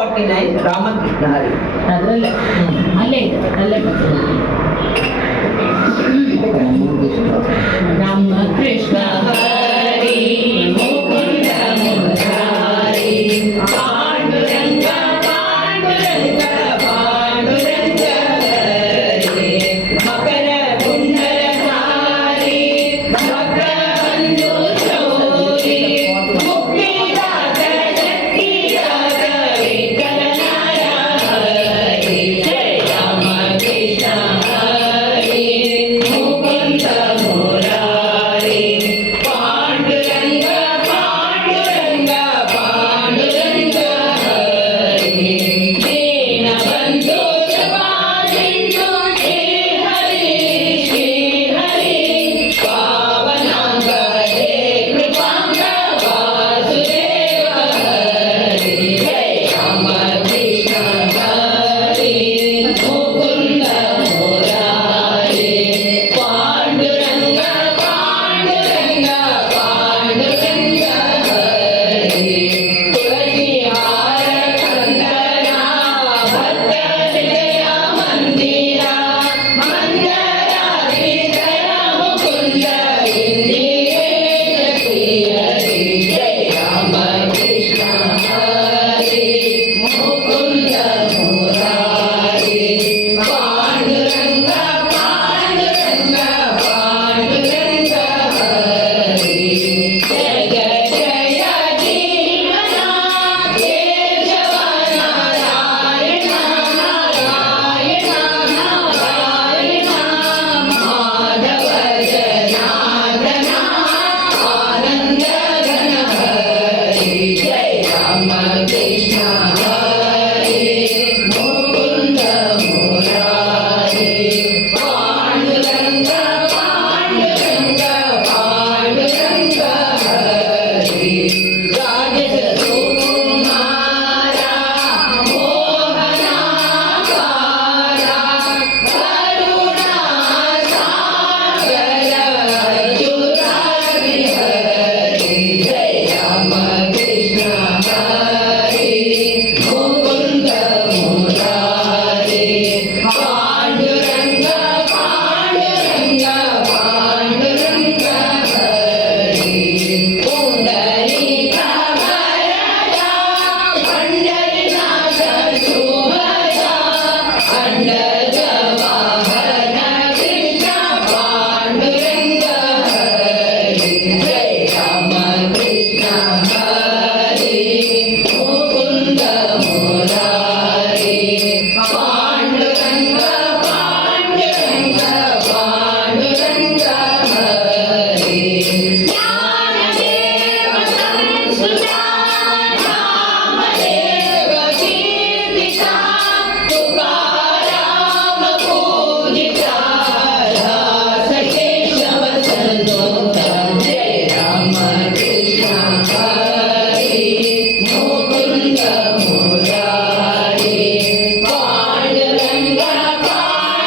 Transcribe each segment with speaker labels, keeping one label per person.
Speaker 1: Forty nine Ramakrishna Hari
Speaker 2: நல்ல நல்ல நல்ல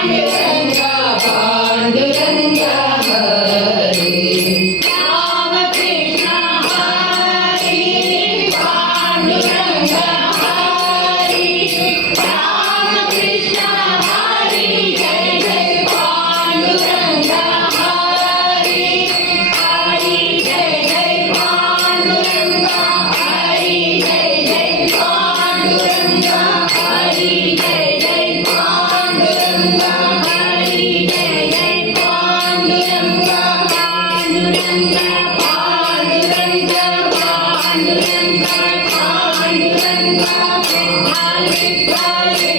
Speaker 3: Yeah. Garlic, garlic.